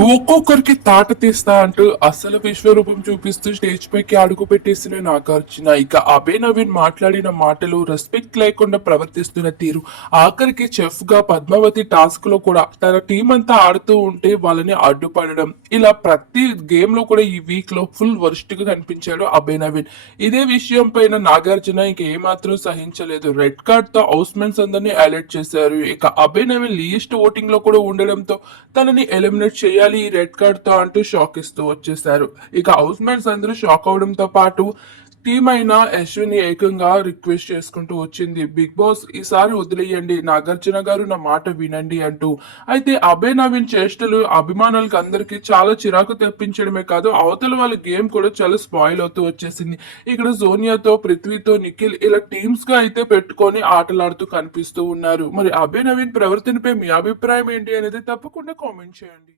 ఒక్కొక్కరికి తాట తీస్తా అంటూ అసలు విశ్వరూపం చూపిస్తూ స్టేజ్ పైకి అడుగు పెట్టేసిన నాగార్జున. ఇక అభయ్ నవీన్ మాట్లాడిన మాటలు రెస్పెక్ట్ లేకుండా ప్రవర్తిస్తున్న తీరు. ఆఖరికి చెఫ్గా పద్మావతి టాస్క్లో కూడా తన టీం అంతా ఆడుతూ ఉంటే వాళ్ళని అడ్డుపడడం. ఇలా ప్రతి గేమ్లో కూడా ఈ వీక్లో ఫుల్ వర్స్ట్గా కనిపించాడు అభయ్ నవీన్. ఇదే విషయం పైన నాగార్జున ఇక ఏమాత్రం సహించలేదు. రెడ్ కార్డ్తో హౌస్ మెన్స్ అందరినీ అలర్ట్ చేశారు. ఇక అభయ్ నవీన్ లీస్ట్ ఓటింగ్లో కూడా ఉండడంతో తనని ఎలిమినేట్ చేయాలి ఈ రెడ్ కార్డ్తో అంటూ షాక్ ఇస్తూ వచ్చేసారు. ఇక హౌస్ మేట్స్ అందరూ షాక్ అవడంతో పాటు టీం అయిన అశ్విని ఏకంగా రిక్వెస్ట్ చేసుకుంటూ వచ్చింది. బిగ్ బాస్ ఈసారి వదిలేయండి. నాగార్జున గారు నా మాట వినండి అంటూ. అయితే అభయ్ నవీన్ చేష్టలు అభిమానులకు అందరికీ చాలా చిరాకు తెప్పించడమే కాదు అవతల వాళ్ళ గేమ్ కూడా చాలా స్పాయిల్ అవుతూ వచ్చేసింది. ఇక్కడ సోనియాతో పృథ్వీతో నిఖిల్ ఇలా టీమ్స్గా అయితే పెట్టుకొని ఆటలాడుతూ కనిపిస్తూ ఉన్నారు. మరి అభయ్ నవీన్ ప్రవర్తనపై మీ అభిప్రాయం ఏంటి అనేది తప్పకుండా కామెంట్ చేయండి.